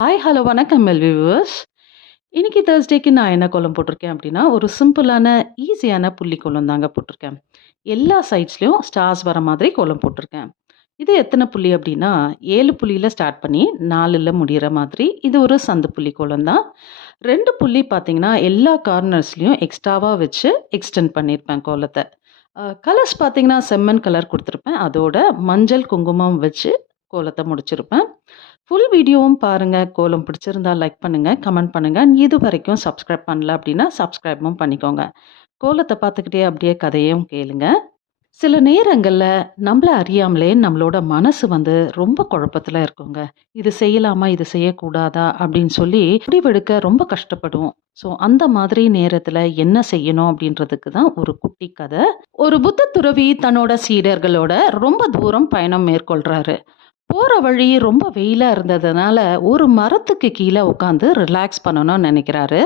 Hi hello வணக்கம் மெல் viewers இன்றைக்கி தேர்ஸ்டேக்கு நான் என்ன கோலம் போட்டிருக்கேன் அப்படின்னா ஒரு சிம்பிளான ஈஸியான புள்ளி கோலம் தாங்க போட்டிருக்கேன். எல்லா சைட்ஸ்லேயும் ஸ்டார்ஸ் வர மாதிரி கோலம் போட்டிருக்கேன். இது எத்தனை புள்ளி அப்படின்னா ஏழு புள்ளியில் ஸ்டார்ட் பண்ணி நாலில் முடிகிற மாதிரி இது ஒரு சந்து புள்ளி கோலம் தான். ரெண்டு புள்ளி பார்த்திங்கன்னா எல்லா கார்னர்ஸ்லேயும் எக்ஸ்ட்ராவாக வச்சு எக்ஸ்டெண்ட் பண்ணியிருப்பேன் கோலத்தை. கலர்ஸ் பார்த்திங்கன்னா செம்மண் கலர் கொடுத்துருப்பேன். அதோட மஞ்சள் குங்குமம் வச்சு கோலத்தை முடிச்சிருப்பேன். ஃபுல் வீடியோவும் பாருங்கள் கோலம் பிடிச்சிருந்தா லைக் பண்ணுங்கள் கமெண்ட் பண்ணுங்கள் இது வரைக்கும் சப்ஸ்கிரைப் பண்ணல அப்படின்னா சப்ஸ்கிரைபும் பண்ணிக்கோங்க. கோலத்தை பார்த்துக்கிட்டே அப்படியே கதையும் கேளுங்க. சில நேரங்களில் நம்மள அறியாமலே நம்மளோட மனசு வந்து ரொம்ப குழப்பத்தில் இருக்குங்க. இது செய்யலாமா? இது செய்யக்கூடாதா? அப்படின்னு சொல்லி முடிவெடுக்க ரொம்ப கஷ்டப்படுவோம். ஸோ அந்த மாதிரி நேரத்தில் என்ன செய்யணும் அப்படின்றதுக்கு தான் ஒரு குட்டி கதை. ஒரு புத்த துறவி தன்னோட சீடர்களோட ரொம்ப தூரம் பயணம் மேற்கொள்கிறாரு போகிற வழி ரொம்ப வெயிலாக இருந்ததுனால ஒரு மரத்துக்கு கீழே உட்காந்து ரிலாக்ஸ் பண்ணணும்னு நினைக்கிறாரு.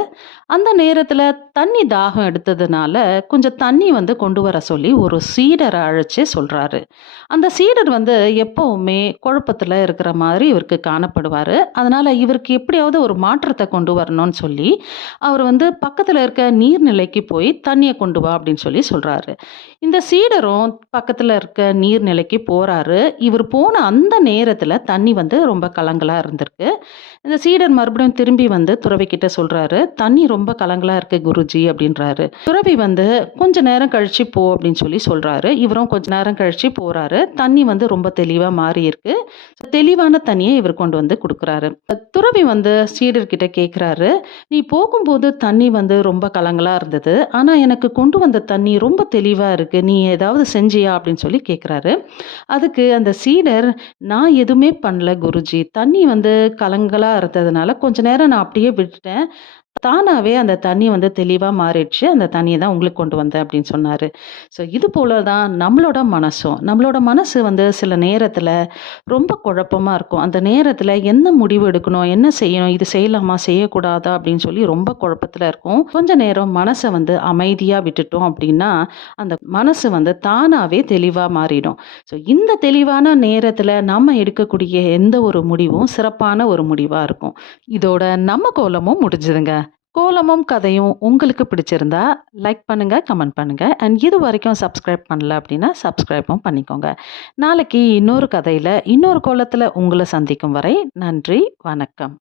அந்த நேரத்தில் தண்ணி தாகம் எடுத்ததுனால கொஞ்சம் தண்ணி வந்து கொண்டு வர சொல்லி ஒரு சீடரை அழைச்சி சொல்கிறாரு அந்த சீடர் வந்து எப்போவுமே குழப்பத்தில் இருக்கிற மாதிரி இவருக்கு காணப்படுவார். அதனால் இவருக்கு எப்படியாவது ஒரு மாற்றத்தை கொண்டு வரணும்னு சொல்லி அவர் வந்து பக்கத்தில் இருக்க நீர்நிலைக்கு போய் தண்ணியை கொண்டு வா அப்படின்னு சொல்லி சொல்கிறாரு இந்த சீடரும் பக்கத்தில் இருக்க நீர்நிலைக்கு போகிறாரு இவர் போன அந்த நேரத்தில் தண்ணி வந்து ரொம்ப கலங்கலாக இருந்திருக்கு. இந்த சீடர் மறுபடியும் திரும்பி வந்து துறவிக்கிட்ட சொல்கிறாரு தண்ணி ரொம்ப கலங்கலாக இருக்கு குருஜி அப்படின்றாரு. துறவி வந்து கொஞ்ச நேரம் கழித்து போ அப்படின்னு சொல்லி சொல்கிறாரு இவரும் கொஞ்ச நேரம் கழித்து போகிறாரு தண்ணி வந்து ரொம்ப தெளிவாக மாறி இருக்கு. தெளிவான தண்ணியை இவர் கொண்டு வந்து கொடுக்குறாரு. துறவி வந்து சீடர்கிட்ட கேட்குறாரு நீ போகும்போது தண்ணி வந்து ரொம்ப கலங்கலாக இருந்தது. ஆனால் எனக்கு கொண்டு வந்த தண்ணி ரொம்ப தெளிவாக இருக்குது நீ ஏதாவது செஞ்சியா? அப்படின்னு சொல்லி கேட்குறாரு அதுக்கு அந்த சீடர் நான் எதுவுமே பண்ணல குருஜி. தண்ணி வந்து கலங்கலாக இருந்ததுனால கொஞ்ச நேரம் நான் அப்படியே விட்டுட்டேன். தானாகவே அந்த தண்ணி வந்து தெளிவாக மாறிடுச்சு. அந்த தண்ணியை தான் உங்களுக்கு கொண்டு வந்தேன் அப்படின்னு சொன்னார். ஸோ இது போல தான் நம்மளோட மனசும் நம்மளோட மனசு வந்து சில நேரத்தில் ரொம்ப குழப்பமாக இருக்கும். அந்த நேரத்தில் என்ன முடிவு எடுக்கணும் என்ன செய்யணும் இது செய்யலாமா செய்யக்கூடாதா அப்படின்னு சொல்லி ரொம்ப குழப்பத்தில் இருக்கும். கொஞ்ச நேரம் மனசை வந்து அமைதியாக விட்டுட்டோம் அப்படின்னா அந்த மனசு வந்து தானாகவே தெளிவாக மாறிடும். ஸோ இந்த தெளிவான நேரத்தில் நம்ம எடுக்கக்கூடிய எந்த ஒரு முடிவும் சிறப்பான ஒரு முடிவாக இருக்கும். இதோட நம்ம கோலமும் முடிஞ்சுதுங்க. கோலமும் கதையும் உங்களுக்கு பிடிச்சிருந்தா லைக் பண்ணுங்கள் கமெண்ட் பண்ணுங்கள் அண்ட் இது வரைக்கும் சப்ஸ்கிரைப் பண்ணல அப்படின்னா சப்ஸ்கிரைப்பும் பண்ணிக்கோங்க. நாளைக்கு இன்னொரு கதையில் இன்னொரு கோலத்தில் உங்களை சந்திக்கும் வரை நன்றி வணக்கம்.